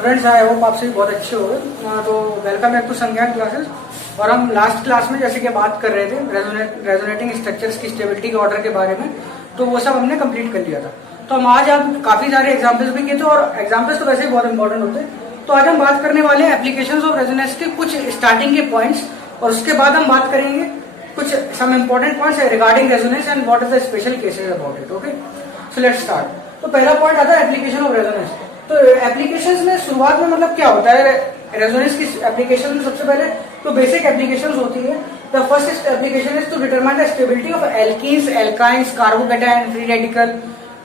Friends, I hope आप सभी बहुत अच्छे हो गए। तो वेलकम बैक टू संज्ञान क्लासेस। और हम लास्ट क्लास में जैसे कि बात कर रहे थे रेजोनेटिंग स्ट्रक्चर्स की स्टेबिलिटी के ऑर्डर के बारे में, तो वो सब हमने कंप्लीट कर लिया था। तो हम आज आप काफी सारे एग्जाम्पल्स भी किए थे, और एग्जाम्पल्स तो वैसे ही बहुत इंपॉर्टेंट होते हैं। तो आज हम बात करने वाले हैं एप्लीकेशंस ऑफ रेजोनेंस के कुछ स्टार्टिंग के पॉइंट्स, और उसके बाद हम बात करेंगे कुछ some important points regarding resonance and what is the special cases about it. Okay, so let's start. तो पहला पॉइंट आता है एप्लीकेशन ऑफ रेजोनेंस। तो एप्लीकेशंस में शुरुआत में मतलब क्या होता है रेजोनेंस की एप्लीकेशन में? सबसे पहले तो बेसिक एप्लीकेशंस होती है। The first application is to determine the stability of alkenes, alkynes, carbocation, free radical,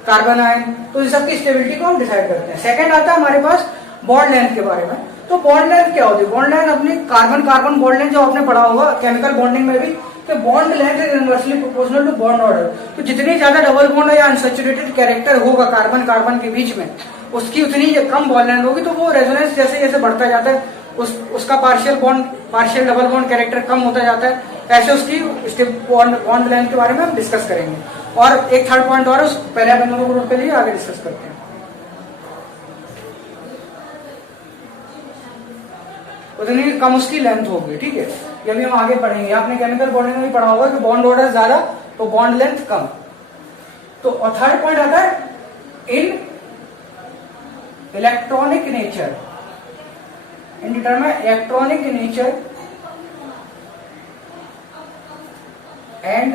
carbon anion. तो इन सब की स्टेबिलिटी को हम डिसाइड करते हैं। सेकंड आता है हमारे पास बॉन्ड लेंथ के बारे में। तो बॉन्ड लेंथ क्या होती है? बॉन्ड लेंथ अपनी कार्बन कार्बन बॉन्ड लेंथ जो आपने पढ़ा होगा केमिकल बॉन्डिंग में भी, कि bond length is inversely proportional to bond order. तो जितनी ज्यादा डबल बॉन्ड या अनसैचुरेटेड कैरेक्टर होगा कार्बन कार्बन के बीच में, उसकी उतनी कम बॉन्ड लेंथ होगी। तो वो रेजोनेंस जैसे जैसे बढ़ता जाता है उसका पार्शियल डबल बॉन्ड कैरेक्टर कम होता जाता है। ऐसे उसकी बॉन्ड लेंथ के बारे में हम डिस्कस करेंगे। और एक थर्ड पॉइंट और उस पहले अपन दोनों ग्रुप के लिए आगे डिस्कस करते हैं। उतनी कम उसकी लेंथ होगी, ठीक है। ये भी हम आगे पढ़ेंगे। आपने केमिकल बॉन्डिंग में भी पढ़ा होगा कि बॉन्ड ऑर्डर ज्यादा तो बॉन्ड लेंथ कम। तो और थर्ड पॉइंट आता है in electronic nature, in determine electronic nature and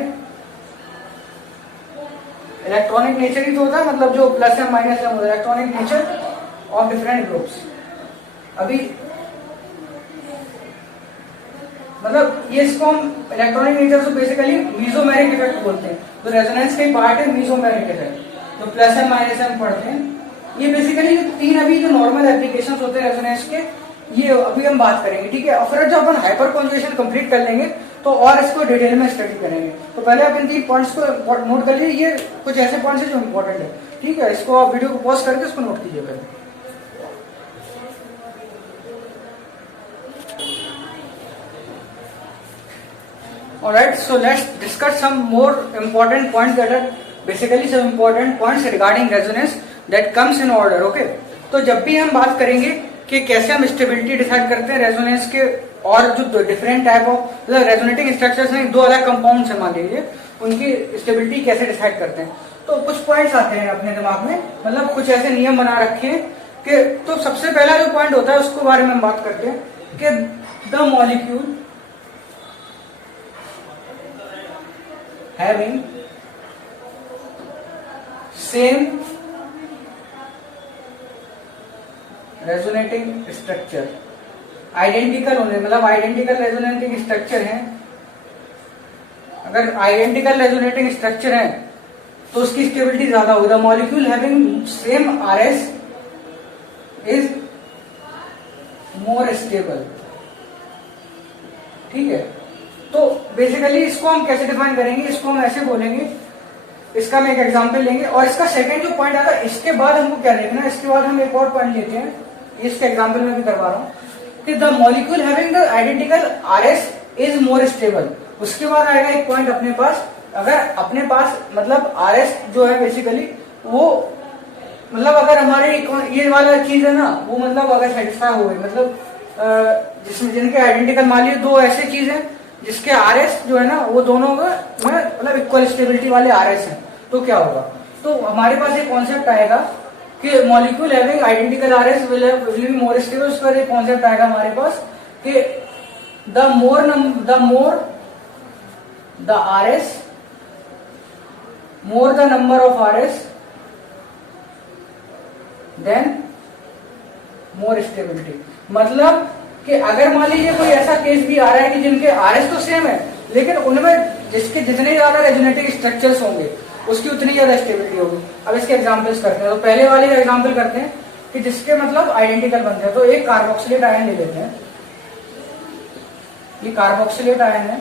electronic nature ही तो होता है, मतलब जो प्लस एम माइनस एम होता है, electronic nature of different groups. अभी मतलब ये इसको हम इलेक्ट्रॉनिक नेचर से बेसिकली मीसोमेरिक इफेक्ट बोलते हैं। तो रेजोनेंस का पार्ट है मीसोमेरिक इफेक्ट, जो प्लस एम माइनस एम पढ़ते हैं। ये बेसिकली जो तीन अभी जो नॉर्मल एप्लीकेशंस होते हैं रेजोनेंस के, ये अभी हम बात करेंगे, ठीक है। और फिर जब अपन हाइपर कॉन्जुगेशन कंप्लीट कर लेंगे तो और इसको डिटेल में स्टडी करेंगे। तो पहले आप इन तीन पॉइंट्स को नोट कर लीजिए। ये कुछ ऐसे पॉइंट्स हैं जो इंपॉर्टेंट है, ठीक है। इसको आप वीडियो को पॉज करके इसको नोट कीजिए पहले। Alright, so let's discuss some more important points that are basically some important points regarding resonance that comes in order. Okay, तो जब भी हम बात करेंगे कि कैसे हम स्टेबिलिटी डिसाइड करते हैं रेजोनेंस के, और जो डिफरेंट टाइप ऑफ मतलब रेजोनेटिंग स्ट्रक्चर्स हैं, दो अलग कंपाउंड्स हैं मान लीजिए, उनकी स्टेबिलिटी कैसे डिसाइड करते हैं, तो कुछ पॉइंट्स आते हैं अपने दिमाग में। मतलब कुछ ऐसे नियम बना रखे हैं कि, तो सबसे पहला जो पॉइंट होता है उसके बारे में हम बात करते हैं कि the molecule having same resonating structure, identical होने मतलब आइडेंटिकल रेजोनेटिंग स्ट्रक्चर है। अगर आइडेंटिकल रेजोनेटिंग स्ट्रक्चर है तो उसकी स्टेबिलिटी ज्यादा होगी। The molecule having same RS is more stable, ठीक है। तो बेसिकली इसको हम कैसे डिफाइन करेंगे? इसको हम ऐसे बोलेंगे, इसका हम एक एग्जांपल लेंगे। और इसका सेकंड जो पॉइंट आता है, इसके बाद हमको क्या देखना है, इसके बाद हम एक और पॉइंट लेते हैं, इसके एग्जांपल में भी करवा रहा हूं कि the molecule having the identical RS is more stable. उसके बाद आएगा एक पॉइंट अपने पास, अगर अपने पास मतलब आरएस जो है बेसिकली वो मतलब अगर हमारे ये वाला चीज है ना, वो मतलब अगर सेटिस्फाई हो गई, मतलब जिसमें जिनके आइडेंटिकल मान लीजिए दो ऐसे चीज है जिसके आरएस जो है ना वो दोनों में मतलब इक्वल स्टेबिलिटी वाले आरएस हैं, तो क्या होगा? तो हमारे पास एक कॉन्सेप्ट आएगा कि molecule having identical Rs will be more stable. उस पर एक कॉन्सेप्ट आएगा हमारे पास कि the more the Rs, more the number of Rs then more stability. मतलब कि अगर मान लीजिए कोई ऐसा केस भी आ रहा है कि जिनके आरएस तो सेम है, लेकिन उनमें जिसके जितने ज्यादा रेजोनेटिंग स्ट्रक्चर्स होंगे उसकी उतनी ज्यादा स्टेबिलिटी होगी। अब इसके एग्जांपल्स करते हैं। तो पहले वाले का एग्जांपल करते हैं कि जिसके मतलब आइडेंटिकल बनते हैं। तो एक कार्बोक्सिलेट आयन ले लेते हैं, ये कार्बोक्सिलेट आयन है,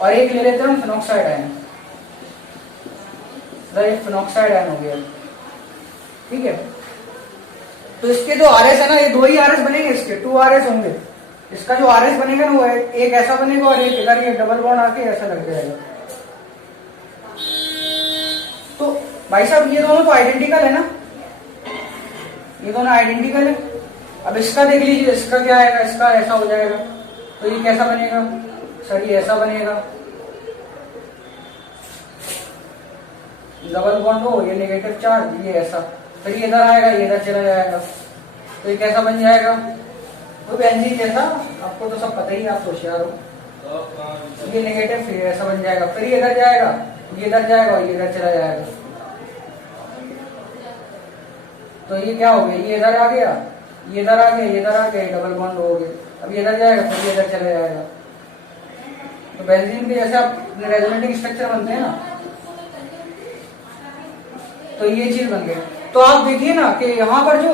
और एक ले लेते हैं हम फिनॉक्साइड आयन। एक फिनॉक्साइड आयन हो गया, ठीक है। तो इसके जो आरएस है ना, ये दो ही आरएस बनेंगे, इसके 2 आरएस होंगे। इसका जो आरएस बनेगा ना वो एक ऐसा बनेगा और एक इधर ये डबल बॉन्ड आके ऐसा लग जाएगा। तो भाई साहब ये दोनों तो आइडेंटिकल है ना, ये दोनों आइडेंटिकल है। अब इसका देख लीजिए, इसका क्या आएगा, इसका ऐसा हो जाएगा। तो ये कैसा बनेगा सर, ये ऐसा बनेगा, डबल बॉन्ड हो, ये नेगेटिव चार्ज, ये ऐसा, फिर ये इधर आएगा, ये इधर चला जाएगा, तो ये कैसा बन जाएगा, वो बेंजीन जैसा। आपको तो सब पता ही है, आप होशियार हो। ये नेगेटिव, फिर ऐसा बन जाएगा, फिर ये इधर जाएगा, ये इधर जाएगा और ये इधर चला जाएगा। तो ये क्या हो गया, ये इधर आ गया, ये इधर आ गया, ये इधर आ गया, डबल बॉन्ड हो गया। अब ये इधर जाएगा, फिर ये इधर चला जाएगा। तो बेंजीन के जैसे आप रेजोनेटिंग स्ट्रक्चर बनते हैं ना, तो ये चीज बन गई। तो आप देखिए ना कि यहाँ पर जो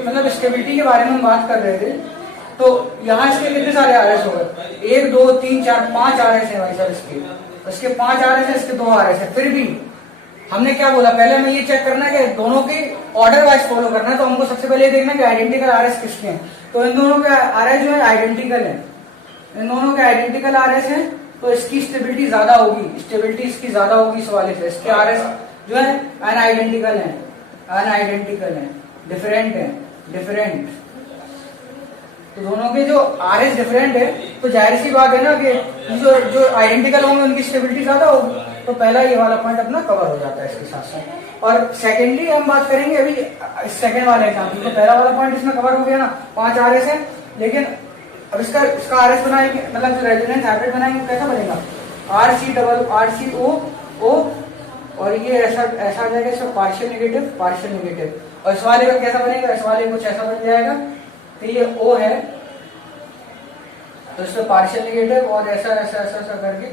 मतलब स्टेबिलिटी के बारे में हम बात कर रहे थे, तो यहाँ इसके कितने सारे आरएस हो गए, 1 2 3 4 5 आरएस है भाई साहब। इसके 5 आरएस है, इसके 2 आरएस है। फिर भी हमने क्या बोला, पहले हमें ये चेक करना है कि दोनों की ऑर्डर वाइज फॉलो करना है। तो हमको सबसे पहले ये देखना कि आइडेंटिकल आरएस किसके हैं। तो इन दोनों के आरएस जो है आइडेंटिकल है, इन दोनों के आइडेंटिकल आरएस है, तो इसकी स्टेबिलिटी ज्यादा होगी, स्टेबिलिटी इसकी ज्यादा होगी इस वाले से। इसके आरएस जो है अनआइडेंटिकल है, अनआइडेंटिकल है, डिफरेंट है, डिफरेंट। तो दोनों के जो आरएस डिफरेंट है, तो जाहिर सी बात है ना कि जो आइडेंटिकल होंगे उनकी स्टेबिलिटी ज्यादा होगी। तो पहला ये वाला पॉइंट अपना कवर हो जाता है इसके साथ साथ। और सेकेंडली हम बात करेंगे अभी सेकेंड वाले एग्जाम्पल। तो पहला वाला पॉइंट इसमें कवर हो गया ना, 5 आरएस है, लेकिन अब इसका आरएस बनाएंगे, मतलब जो रेजोनेंस हाइब्रिड बनाएंगे कैसा बनेगा, RCO और ये ऐसा आ जाएगा, इसका पार्शियल नेगेटिव। और इस वाले का कैसा बनेगा, इस वाले कुछ ऐसा बन जाएगा। तो ये O है, तो इसमें पार्शियल नेगेटिव और ऐसा करके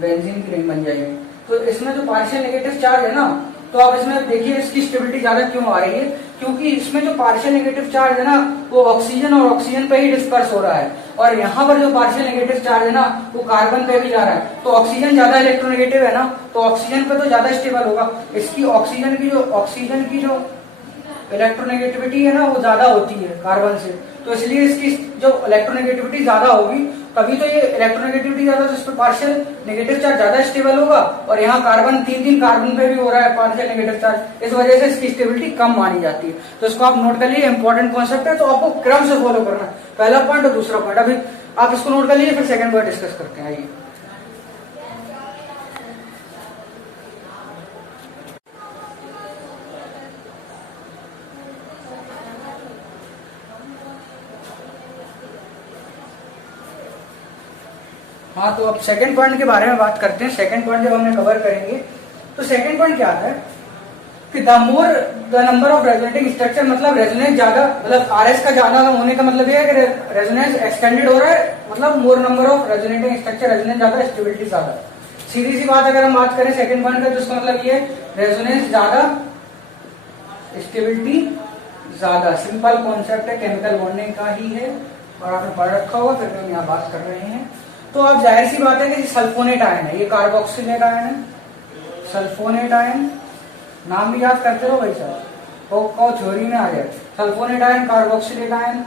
बेंजीन की रिंग बन जाएगी। तो इसमें जो पार्शियल नेगेटिव चार्ज है ना, तो आप इसमें देखिए इसकी स्टेबिलिटी ज्यादा क्यों आ रही है, क्योंकि इसमें जो पार्शियल नेगेटिव चार्ज है ना, वो ऑक्सीजन और ऑक्सीजन पे ही डिस्पर्स हो रहा है। और यहाँ पर जो पार्शियल नेगेटिव चार्ज है ना, वो कार्बन पे भी जा रहा है। तो ऑक्सीजन ज्यादा इलेक्ट्रोनेगेटिव है ना, तो ऑक्सीजन पे तो ज्यादा स्टेबल होगा। इसकी ऑक्सीजन की जो इलेक्ट्रोनेगेटिविटी है ना, वो ज्यादा होती है कार्बन से। तो इसलिए इसकी जो इलेक्ट्रोनेगेटिविटी ज्यादा होगी, तभी तो ये इलेक्ट्रोनेगेटिविटी ज्यादा, तो इस पर पार्शियल नेगेटिव चार्ज ज्यादा स्टेबल होगा। और यहाँ कार्बन 3 कार्बन पे भी हो रहा है पार्शियल नेगेटिव चार्ज, इस वजह से इसकी स्टेबिलिटी कम मानी जाती है। तो इसको आप नोट कर लीजिए, इंपॉर्टेंट कॉन्सेप्ट है, तो आपको क्रम से फॉलो करना है, पहला पॉइंट और दूसरा पॉइंट। अभी आप इसको नोट कर लीजिए, फिर सेकंड पॉइंट डिस्कस करते हैं। आइए, हाँ, तो अब सेकंड पॉइंट के बारे में बात करते हैं। सेकंड पॉइंट जब हमने कवर करेंगे, तो सेकंड पॉइंट क्या है कि the number of resonating structure, मतलब रेजोनेंस ज्यादा, मतलब आरएस का ज्यादा होने का मतलब ये है कि रेजोनेंस एक्सटेंडेड हो रहा है, मतलब मोर number of resonating structure, resonance ज्यादा, स्टेबिलिटी ज्यादा। सीधी सी बात अगर हम बात करें सेकंड पॉइंट का, तो इसका मतलब ये रेजोनेंस ज्यादा, स्टेबिलिटी ज्यादा। सिंपल कॉन्सेप्ट है, केमिकल बॉन्डिंग का ही है और आपने पढ़ रखा होगा, फिर हम यहाँ बात कर रहे हैं। तो अब जाहिर सी बात है कि सल्फोनेट आयन है, ये कार्बोक्सिलेट आयन है, सल्फोनेट आयन, नाम भी याद करते रहो भाई साहब, को थ्योरी में आ जाए। Sulphonate ion, carboxylate ion,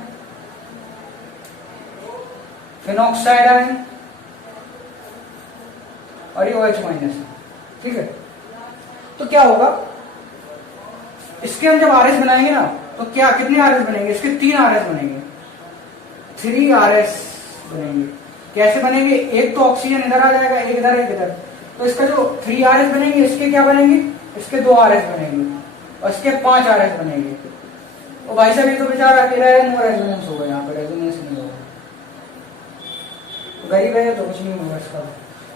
phenoxide ion और ये OH-, ठीक है। तो क्या होगा, इसके हम जब आरएस बनाएंगे ना, तो क्या कितने आरएस बनेंगे, इसके 3 आरएस बनेंगे, 3 आरएस बनेंगे। कैसे बनेंगे, एक तो ऑक्सीजन इधर आ जाएगा, एक इधर एक इधर। तो इसका जो 3 आरएस बनेंगे, इसके क्या बनेंगे, इसके 2 आरएस बनेंगे और इसके 5 आरएस बनेंगे। और भाई साहब ये तो बेचारा अकेला है, नो रेजोनेंस होगा, यहाँ पर रेजोनेंस नहीं होगा, तो गरीब है तो कुछ नहीं होगा इसका।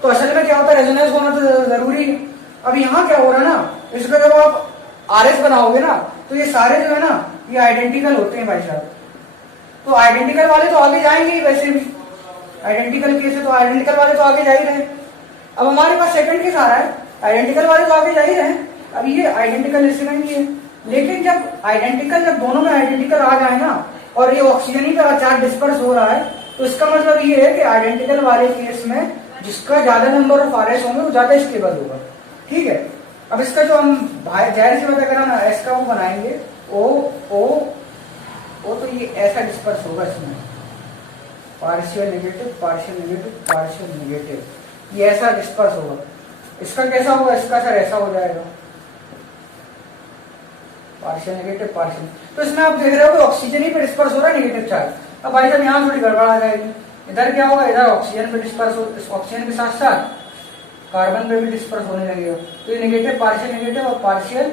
तो असल में क्या होता है, रेजोनेंस होना तो जरूरी है। अब यहाँ क्या हो रहा है ना, इसका जब आप आरएस बनाओगे ना, तो ये सारे जो है ना, ये आइडेंटिकल होते हैं भाई साहब। तो आइडेंटिकल वाले तो आगे जाएंगे ही, वैसे भी आइडेंटिकल केस है, तो आइडेंटिकल वाले तो आगे जा ही रहे। अब हमारे पास सेकंड केस आ रहा है, आइडेंटिकल वाले तो आगे जा ही रहे। अब ये आइडेंटिकल इंस्ट्रूमेंट ही है, लेकिन जब दोनों में आइडेंटिकल आ जाए ना, और ये ऑक्सीजन ही पे चार्ज डिस्पर्स हो रहा है, तो इसका मतलब ये है कि आइडेंटिकल वाले केस में जिसका ज्यादा नंबर ऑफ आरएस होंगे वो ज्यादा स्टेबल होगा, ठीक है। अब इसका जो हम जाहिर सी बात अगर हम एस का वो बनाएंगे, ओ तो ये ऐसा डिस्पर्स होगा इसमें, पार्शियल नेगेटिव, ये ऐसा डिस्पर्स होगा। इसका कैसा होगा, इसका सर ऐसा हो जाएगा, पार्शियल नेगेटिव पार्शियल। तो इसमें आप देख रहे हो कि ऑक्सीजन ही पे डिस्पर्स हो रहा है नेगेटिव चार्ज। अब भाई साहब यहाँ थोड़ी गड़बड़ आ जाएगी, इधर क्या होगा, इधर ऑक्सीजन पे डिस्पर्स हो, ऑक्सीजन के साथ साथ कार्बन पे भी डिस्पर्स होने लगेगा। तो ये नेगेटिव पार्शियल नेगेटिव और पार्शियल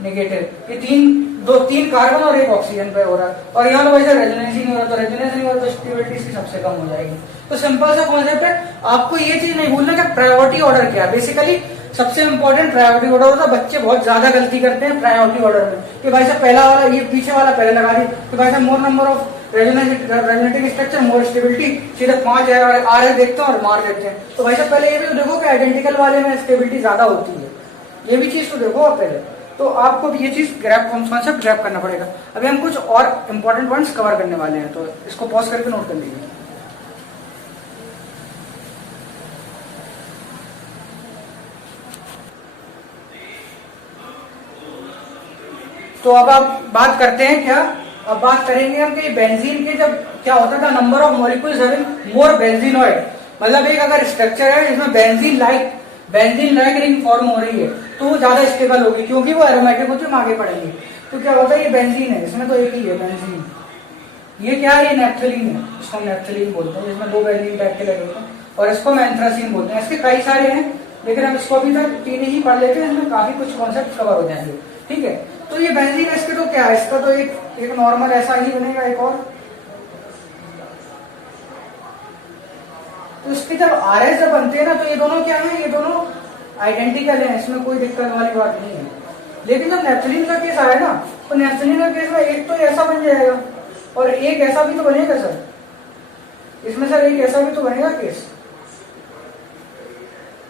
नेगेटिव, ये तीन कार्बन और एक ऑक्सीजन पे हो रहा है। और यहाँ तो भाई साहब रेजोनेंस ही नहीं हो रहा, तो रेजोनेंस नहीं हो रहा तो स्टेबिलिटी इसकी सबसे कम हो जाएगी। तो सिंपल सा कॉन्सेप्ट है, आपको ये चीज नहीं भूलना कि प्रायोरिटी ऑर्डर क्या है। बेसिकली सबसे इंपॉर्टेंट प्रायोरिटी ऑर्डर होता है। बच्चे बहुत ज्यादा गलती करते हैं प्रायोरिटी ऑर्डर में कि भाई साहब पहला वाला ये पीछे वाला पहले लगा दिए, तो भाई साहब मोर number of resonating structure more stability, सीधे 5 आ रहे देखते हैं और मार देते हैं। तो भाई साहब पहले ये भी तो देखो कि आइडेंटिकल वाले में स्टेबिलिटी ज्यादा होती है, ये भी चीज तो देखो आप पहले। तो आपको ये चीज ग्रैप कॉन्सेप्ट ग्रैप करना पड़ेगा। अभी हम कुछ और इंपॉर्टेंट पॉइंट्स कवर करने वाले हैं, तो इसको पॉज करके नोट कर लीजिए। तो अब आप बात करते हैं क्या, अब बात करेंगे हम कि बेंजीन के जब क्या होता था, number of molecules having more benzenoid, मतलब एक अगर स्ट्रक्चर है जिसमें बेंजीन लाइक रिंग फॉर्म हो रही है तो वो ज्यादा स्टेबल होगी, क्योंकि वो एरोमेटिक होती है, हम आगे पढ़ेंगे। तो क्या होता है, ये बेंजीन है, इसमें तो एक ही है बेंजीन, ये क्या है, ये नेप्थलीन है, इसको हम नेप्थलीन बोलते हैं, जिसमें 2 बेंजीन टाइप के लगे होते हैं, और इसको हम एंथ्रासीन बोलते हैं। इसके कई सारे हैं, लेकिन हम इसको अभी तक 3 ही पढ़ लेते हैं, इसमें काफी कुछ कॉन्सेप्ट कवर हो जाएंगे, ठीक है। तो ये बेंजीन है, इसके तो क्या है, इसका तो एक नॉर्मल ऐसा ही बनेगा, एक और। तो इसके जब आरएस जब बनते हैं ना, तो ये दोनों क्या है, ये दोनों आइडेंटिकल है, इसमें कोई दिक्कत वाली बात नहीं है। लेकिन जब नेप्थलीन का केस आया ना, तो नेप्थलीन का केस में एक तो ऐसा बन जाएगा और एक ऐसा भी तो बनेगा सर, इसमें सर एक ऐसा भी तो बनेगा केस,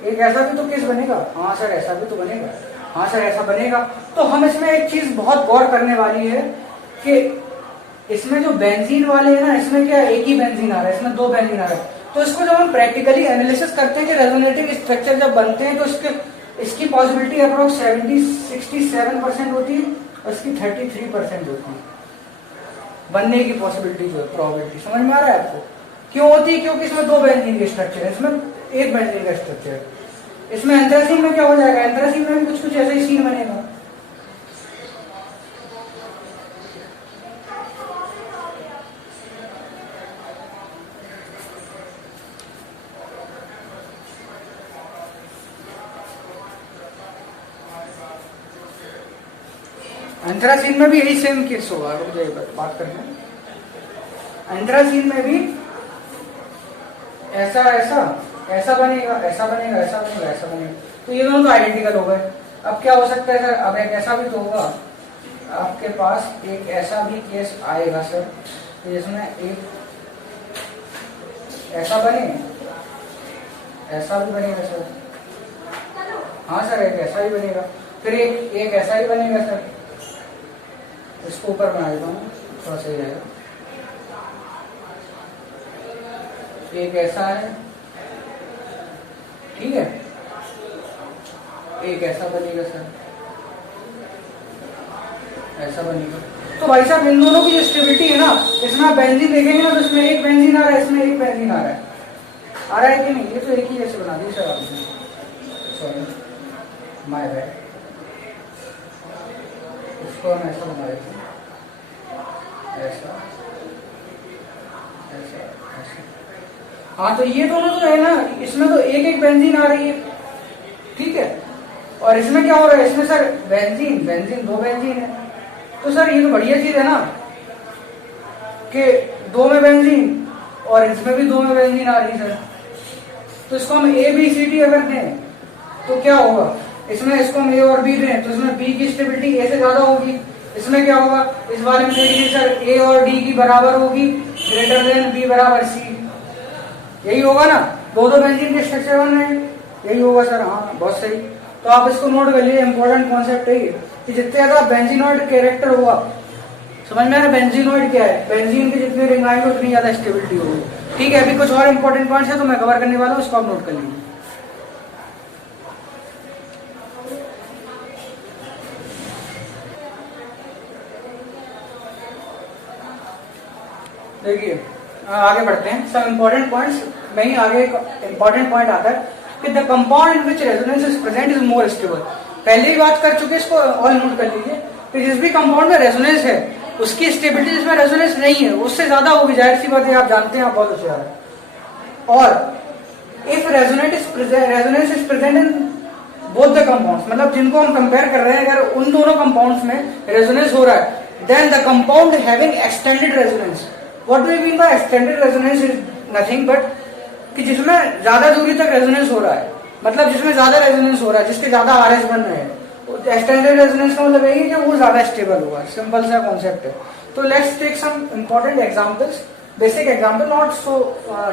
एक ऐसा भी तो केस बनेगा। हाँ सर ऐसा भी तो बनेगा, हाँ सर ऐसा बनेगा। तो हम इसमें एक चीज बहुत गौर करने वाली है कि इसमें जो बेंजीन वाले है ना, इसमें क्या एक ही बेंजीन आ रहा है, इसमें 2 बेंजीन आ रहा है। तो इसको जब हम प्रैक्टिकली एनालिसिस करते हैं कि रेजोनेटिंग स्ट्रक्चर जब बनते हैं, तो इसकी पॉसिबिलिटी अप्रोक्स 67% होती है और इसकी 33% होती है बनने की पॉसिबिलिटी, जो है प्रोबेबिलिटी। समझ में आ रहा है आपको क्यों होती है, क्योंकि इसमें 2 बेंजीन के स्ट्रक्चर है, इसमें एक बेंजीन का स्ट्रक्चर है। इसमें एंथ्रासीन में क्या हो जाएगा, एंथ्रासीन में भी कुछ ऐसा ही सीन बनेगा। एंथ्रासीन में भी यही सेम केस होगा, मुझे बात करना है। एंथ्रासीन में भी ऐसा ऐसा ऐसा बनेगा, ऐसा बनेगा, ऐसा बनेगा, ऐसा बनेगा। तो ये दोनों तो आइडेंटिकल हो गए। अब क्या हो सकता है सर, अब एक ऐसा भी तो होगा, आपके पास एक ऐसा भी केस आएगा सर जिसमें एक ऐसा बने, ऐसा भी बनेगा सर। हाँ सर एक ऐसा ही बनेगा, फिर एक ऐसा ही बनेगा सर। इसको ऊपर बना देता हूँ, थोड़ा सही रहेगा। एक ऐसा है, ठीक है, एक ऐसा बनेगा सर, ऐसा बनेगा। तो भाई साहब इन दोनों की जो स्टेबिलिटी है ना, इसमें आप बेंजीन देखेंगे ना, तो इसमें एक बेंजीन आ रहा है, इसमें एक बेंजीन आ रहा है कि नहीं, ये तो एक ही ऐसे बना दी सर आपने, सॉरी माय बैड। इसको हम ऐसा बना देते हैं, ऐसा ऐसा ऐसा। हाँ तो ये दोनों जो है ना, इसमें तो एक एक बेंजीन आ रही है, ठीक है, और इसमें क्या हो रहा है, इसमें सर बेंजीन 2 बेंजीन है। तो सर ये तो बढ़िया चीज है ना कि 2 में बेंजीन और इसमें भी 2 में बेंजीन आ रही है सर। तो इसको हम ABCD अगर दें तो क्या होगा, इसमें इसको हम A और B दें तो इसमें B की स्टेबिलिटी A से ज्यादा होगी। इसमें क्या होगा, इस बारे में देखिए सर, A और D की बराबर होगी, ग्रेटर देन B बराबर C, यही होगा ना, 2 बेंजीन के स्ट्रक्चर बन रहे हैं, यही होगा सर। हाँ बहुत सही। तो आप इसको नोट कर लीजिए, इंपॉर्टेंट कॉन्सेप्ट है कि जितने ज्यादा बेंजीनॉइड कैरेक्टर होगा, समझ में आ रहा है बेंजीनॉइड क्या है, बेंजीन के जितने रिंग आएंगे उतनी ज्यादा स्टेबिलिटी होगी, ठीक है। अभी कुछ और इंपॉर्टेंट पॉइंट्स है तो मैं कवर करने वाला हूँ, उसको आप नोट कर लीजिए। देखिए आगे बढ़ते हैं, सब इंपॉर्टेंट पॉइंट्स में ही आगे एक इंपॉर्टेंट पॉइंट आता है कि the compound in which resonance is present is more stable. पहले ही बात कर चुके, इसको ऑल नोट कर लीजिए कि जिस भी कंपाउंड में रेजोनेंस है उसकी स्टेबिलिटी जिसमें रेजोनेंस नहीं है उससे ज्यादा होगी, जाहिर सी बात है, आप जानते हैं, आप बहुत होशियार है। और if resonance is present in both the compounds, मतलब जिनको हम कंपेयर कर रहे हैं, अगर उन दोनों कंपाउंड्स में रेजोनेंस हो रहा है, then the compound having extended resonance. What do we mean by extended resonance is nothing but कि जिसमें ज्यादा दूरी तक रेजोनेंस हो रहा है, मतलब जिसमें ज्यादा रेजोनेंस हो रहा है, जिसके ज्यादा आरएस बन रहे हैं, एक्सटेंडेड रेजोनेंस का मतलब यही है कि वो ज्यादा स्टेबल होगा। सिंपल सा कॉन्सेप्ट है। तो let's take some important examples, basic example, not so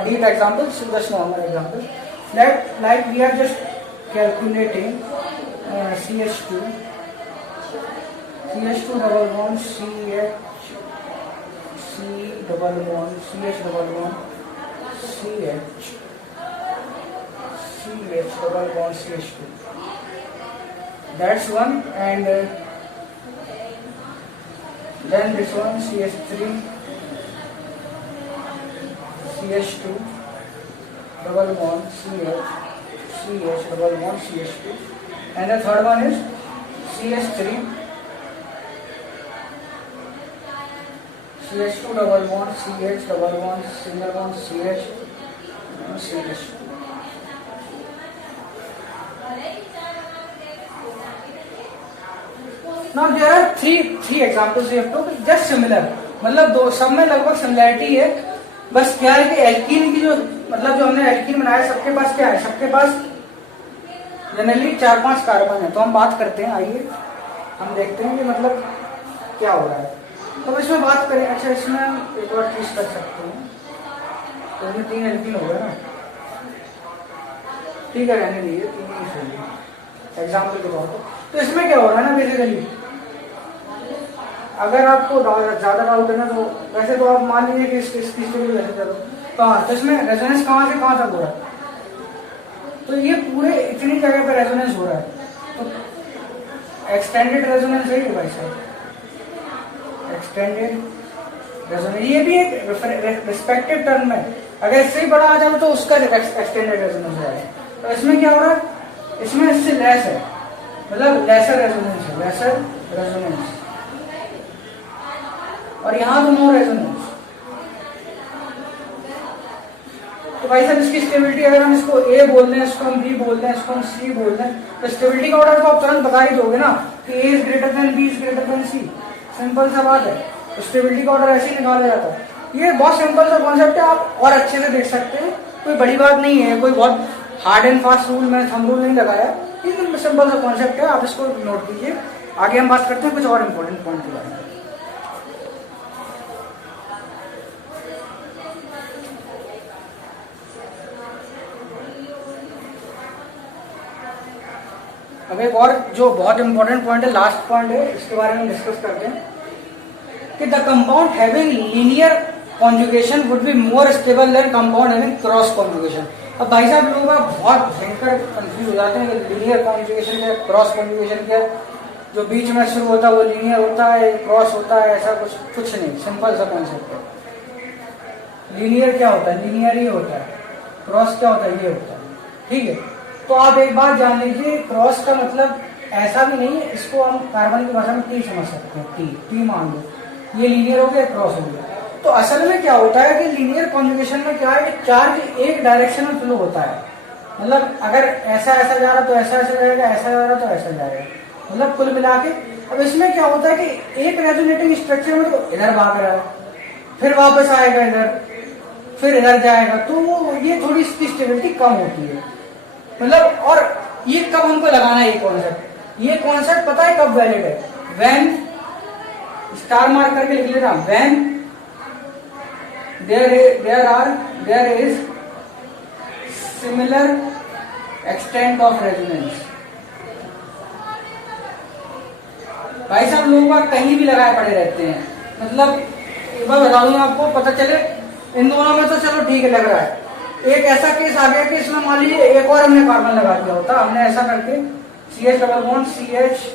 deep examples, just normal examples, that like we are just calculating CH2 double bond CH, C double bond CH double bond CH, CH double bond CH2. That's one, and then this one CH3 CH2 double bond CH, CH double bond CH2, and the third one is CH3 CH2 double bond CH double bond single bond CH and CH2. Now there are three examples we have to just similar, मतलब दो सब में लगभग similarity है, बस क्या है कि एल्कीन की जो मतलब जो हमने एल्कीन बनाया सबके पास क्या है, सबके पास जनरली 4-5 कार्बन है। तो हम बात करते हैं, आइए हम देखते हैं कि मतलब क्या हो रहा है। तो इसमें बात करें, अच्छा इसमें एक और चीज कर सकते हैं, तो इसमें 3 एल्कीन हो गया ना, ठीक है, रहने दीजिए, 3 ही सही एग्जाम्पल के तौर पर। तो इसमें क्या हो रहा है ना, बेसिकली अगर आपको ज्यादा डाउट है ना, तो वैसे तो आप मान लीजिए कि इसकी स्टेबिलिटी वैसे चलो कहाँ, तो इसमें रेजोनेंस कहाँ से कहाँ तक हो रहा है, तो ये पूरे इतनी जगह पे रेजोनेंस हो रहा है, तो एक्सटेंडेड रेजोनेंस है ये भाई साहब, एक्सटेंडेड रेजोनेंस, ये भी एक रिस्पेक्टिव टर्म है, अगर इससे ही बड़ा आ जाए तो उसका एक्सटेंडेड रेजोनेंस है। तो इसमें क्या हो रहा है, इसमें इससे लेस है, मतलब लेसर रेजोनेंस है, लेसर रेजोनेंस, और यहां तो मोर रेजोनेंस। तो भाई साहब इसकी स्टेबिलिटी अगर हम इसको A बोल दें, इसको हम B बोल दें, इसको हम C बोल दें, तो स्टेबिलिटी का ऑर्डर तो आप तुरंत बता ही दोगे ना कि A is greater then B is greater then C, simple सा बात है। तो स्टेबिलिटी का ऑर्डर ऐसे ही निकाला जाता है। ये बहुत सिंपल सा कॉन्सेप्ट है, आप और अच्छे से देख सकते हैं, कोई बड़ी बात नहीं है, कोई बहुत हार्ड एंड फास्ट रूल मैंने थंब रूल नहीं लगाया, ये तो सिंपल सा कॉन्सेप्ट है, आप इसको नोट कीजिए। आगे हम बात करते हैं कुछ और इम्पोर्टेंट पॉइंट के बारे में। अब एक और जो बहुत इंपॉर्टेंट पॉइंट है, लास्ट पॉइंट है, इसके बारे में डिस्कस करते हैं कि the compound having linear conjugation would be more stable then compound having cross conjugation. अब भाई साहब लोग बहुत भयंकर कंफ्यूज हो जाते हैं कि लीनियर कॉन्जुगेशन क्या, क्रॉस कॉन्जुगेशन क्या, जो बीच में शुरू होता है वो लीनियर होता है, क्रॉस होता है, ऐसा कुछ नहीं, सिंपल सा कॉन्सेप्ट है। लीनियर क्या होता है, लीनियर ही होता है, क्रॉस क्या होता है, ये होता है, ठीक है। तो आप एक बात जान लीजिए, क्रॉस का मतलब ऐसा भी नहीं है, इसको हम कार्बन की भाषा में टी समझ सकते हैं, टी मान लो, ये लीनियर हो गया, क्रॉस हो गया। तो असल में क्या होता है कि लीनियर कॉन्जुगेशन में क्या है कि चार्ज एक डायरेक्शन में फ्लो होता है, मतलब अगर ऐसा ऐसा जा रहा तो ऐसा ऐसा जाएगा, ऐसा जा रहा तो ऐसा जाएगा, मतलब कुल मिला के। अब इसमें क्या होता है कि एक रेजोनेटिंग स्ट्रक्चर में तो इधर भाग रहा है, फिर वापस आएगा इधर, फिर इधर जाएगा, तो ये थोड़ी इसकी स्टेबिलिटी कम होती है, मतलब। और ये कब हमको लगाना है ये कॉन्सेप्ट पता है कब वैलिड है, व्हेन, स्टार मार्क करके लिख लेना, when there is similar extent of resonance। भाई साहब लोग कहीं भी लगाए पड़े रहते हैं, मतलब एक बार बता दूं आपको, पता चले इन दोनों में तो चलो ठीक है लग रहा है, एक ऐसा केस आ गया कि इसमें मान लीजिए एक और हमने कार्बन लगा दिया होता, हमने ऐसा करके CH double bond CH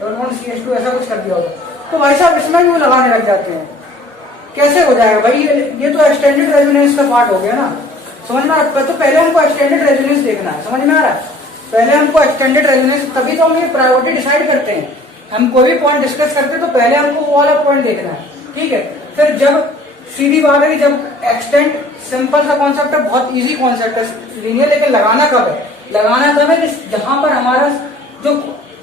double bond CH2 ऐसा कुछ कर दिया होता, तो भाई साहब इसमें भी वो लगाने लग जाते हैं, कैसे हो जाएगा भाई, ये तो एक्सटेंडेड रेजोनेंस का पार्ट हो गया ना, समझ में आ रहा है। तो पहले हमको एक्सटेंडेड रेजोनेंस देखना है, समझ में आ रहा है, पहले हमको एक्सटेंडेड रेजोनेंस, तभी तो हम ये प्रायोरिटी डिसाइड करते हैं हम कोई भी पॉइंट डिस्कस करते हैं तो पहले हमको वो वाला पॉइंट देखना है, ठीक है। फिर जब सीधी बात है कि जब एक्सटेंड, सिंपल सा कॉन्सेप्ट है, बहुत इजी कॉन्सेप्ट है लीनियर, लेकिन लगाना कब है? लगाना तब है कि जहां पर हमारा जो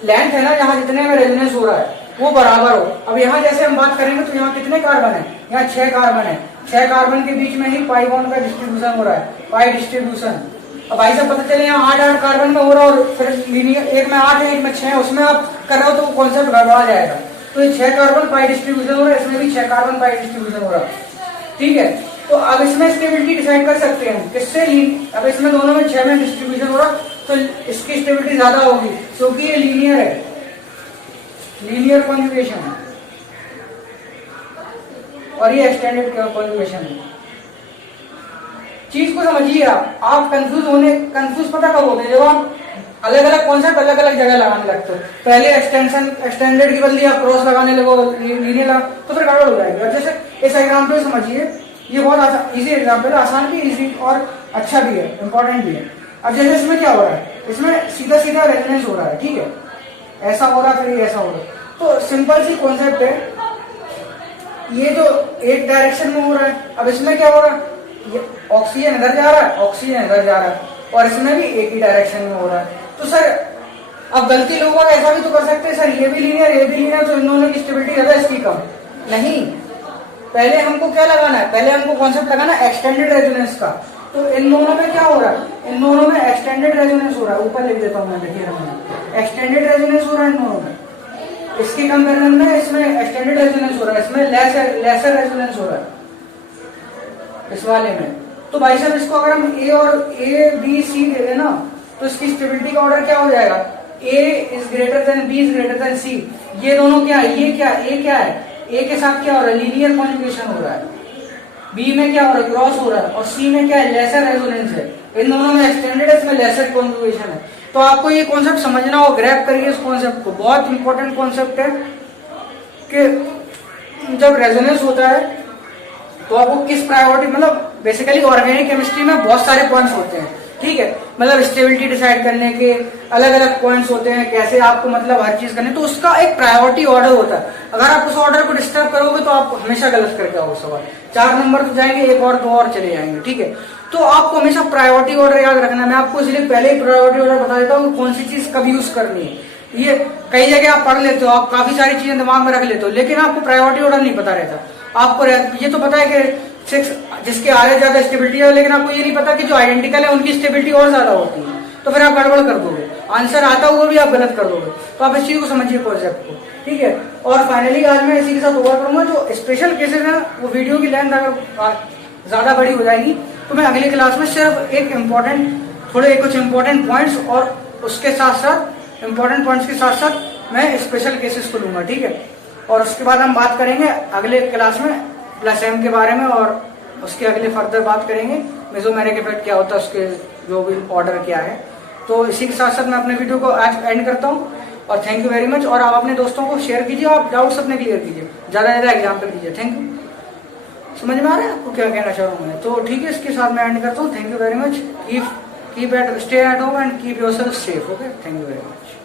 लेंथ है ना, जहां जितने में रेजोनेंस हो रहा है वो बराबर हो। अब यहाँ जैसे हम बात करेंगे तो यहाँ कितने कार्बन है? यहाँ 6 कार्बन है। 6 कार्बन के बीच में ही पाई बॉन्ड का डिस्ट्रीब्यूशन हो रहा है, पाई डिस्ट्रीब्यूशन। अब भाई साहब पता चले यहाँ 8 कार्बन में हो रहा है और फिर लीनियर एक में 8 है एक में 6 है, उसमें आप कर रहे हो तो वो कॉन्सेप्ट गड़बड़ा जाएगा। तो ये 6 कार्बन पाई डिस्ट्रीब्यूशन हो रहा है, इसमें भी 6 कार्बन पाई डिस्ट्रीब्यूशन हो रहा है, ठीक है। तो अब इसमें स्टेबिलिटी डिसाइड कर सकते हैं किससे? अब इसमें दोनों में 6 में डिस्ट्रीब्यूशन हो रहा तो इसकी स्टेबिलिटी ज्यादा होगी क्योंकि ये लीनियर है, लीनियर कॉन्जुगेशन है और ये एक्सटेंडेड कॉन्जुगेशन है। चीज को समझिए आप कंफ्यूज पता कब होते हैं? जब आप अलग अलग कॉन्सेप्ट अलग अलग जगह लगाने लगते हो। पहले एक्सटेंडेड की बदली आप क्रॉस लगाने लगो, लीनियर लगा तो फिर गड़बड़ हो जाएगी। अब जैसे इस एग्जाम्पल समझिए, ये बहुत इजी एग्जाम्पल है, आसान भी, इजी और अच्छा भी है, इंपॉर्टेंट भी है। अब जैसे इसमें क्या हो रहा है? इसमें सीधा सीधा रेजोनेंस हो रहा है, ठीक है, ऐसा हो रहा है फिर ऐसा हो रहा है। तो सिंपल सी कॉन्सेप्ट है, ये जो एक डायरेक्शन में हो रहा है, अब इसमें क्या हो रहा है? ये ऑक्सीजन इधर जा रहा है, ऑक्सीजन इधर जा रहा है, और इसमें भी एक ही डायरेक्शन में हो रहा है। तो सर अब गलती लोगों का ऐसा भी तो कर सकते हैं, सर ये भी लीनियर ये भी लीनियर, तो इन दोनों की स्टेबिलिटी ज्यादा इसकी कम। नहीं, पहले हमको क्या लगाना है? पहले हमको कॉन्सेप्ट लगाना है एक्सटेंडेड रेजोनेंस का। तो इन दोनों में क्या हो रहा है? इन दोनों में एक्सटेंडेड रेजोनेंस हो रहा है, ऊपर लिख देता हूं मैं, देखिए एक्सटेंडेड रेजोनेंस हो रहा है इन दोनों में। इसके कंपेरिजन में इसमें एक्सटेंडेड रेजोनेंस हो रहा है, इसमें लेसर रेजोनेंस हो रहा है इस वाले में। तो भाई साहब इसको अगर हम ए और ए बी सी दे दें ना, तो इसकी स्टेबिलिटी का ऑर्डर क्या हो जाएगा? A is greater than B is greater than C. ये दोनों क्या है? ये क्या ए क्या है? ए के साथ क्या हो रहा है? लीनियर कॉन्जुगेशन हो रहा है। बी में क्या हो रहा है? क्रॉस हो रहा है। और सी में क्या है? लेसर रेजोनेंस है। इन दोनों में एक्सटेंडेड है, इसमें लेसर कॉन्जुगेशन है। तो आपको ये कॉन्सेप्ट समझना हो, ग्रैब करिए इस कॉन्सेप्ट को, बहुत इंपॉर्टेंट कॉन्सेप्ट है कि जब रेजोनेंस होता है तो आपको किस प्रायोरिटी, मतलब बेसिकली ऑर्गेनिक केमिस्ट्री में बहुत सारे पॉइंट्स होते हैं, ठीक है, मतलब स्टेबिलिटी डिसाइड करने के अलग अलग पॉइंट्स होते हैं, कैसे आपको मतलब हर चीज करनी, तो उसका एक प्रायोरिटी ऑर्डर होता है। अगर आप उस ऑर्डर को डिस्टर्ब करोगे तो आप हमेशा गलत करके आओगे सवाल। 4 नंबर तो जाएंगे, 1 और 2 और चले जाएंगे, ठीक है। तो आपको हमेशा प्रायोरिटी ऑर्डर याद रखना है। मैं आपको इसलिए पहले ही प्रायोरिटी ऑर्डर बता देता हूँ कौन सी चीज कब यूज करनी है। ये कई जगह आप पढ़ लेते हो, आप काफी सारी चीजें दिमाग में रख लेते हो, लेकिन आपको प्रायोरिटी ऑर्डर नहीं पता रहता। आपको ये तो पता है कि 6 जिसके आगे ज्यादा स्टेबिलिटी है, लेकिन आपको ये नहीं पता कि जो आइडेंटिकल है उनकी स्टेबिलिटी और ज्यादा होती है, तो फिर आप गड़बड़ कर दोगे, आंसर आता हुआ भी आप गलत कर दोगे। तो आप इस चीज को समझिए कॉन्सेप्ट को, ठीक है। और फाइनली आज मैं इसी के साथ ओवर करूंगा, जो स्पेशल केसेस है वो वीडियो की लेंथ अगर ज्यादा बड़ी हो जाएगी तो मैं अगली क्लास में सिर्फ एक इम्पोर्टेंट थोड़े कुछ इंपॉर्टेंट पॉइंट्स और उसके साथ साथ इंपॉर्टेंट पॉइंट्स के साथ साथ मैं स्पेशल केसेस को लूंगा, ठीक है। और उसके बाद हम बात करेंगे अगले क्लास में प्लस एम के बारे में, और उसके अगले फर्दर बात करेंगे मेसोमेरिक इफेक्ट क्या होता है, उसके जो भी ऑर्डर क्या है। तो इसी के साथ साथ मैं अपने वीडियो को आज एंड करता हूँ और थैंक यू वेरी मच। और आप अपने दोस्तों को शेयर कीजिए, आप डाउट्स अपने क्लियर कीजिए, ज्यादा ज्यादा एग्जाम्पल कीजिए। Thank you. समझ में आ रहा है आपको क्या कहना चाह रहा हूँ मैं? तो ठीक है, इसके साथ मैं एंड करता हूँ। Thank you very much. Keep stay at home and keep yourself safe. Okay, thank you very much.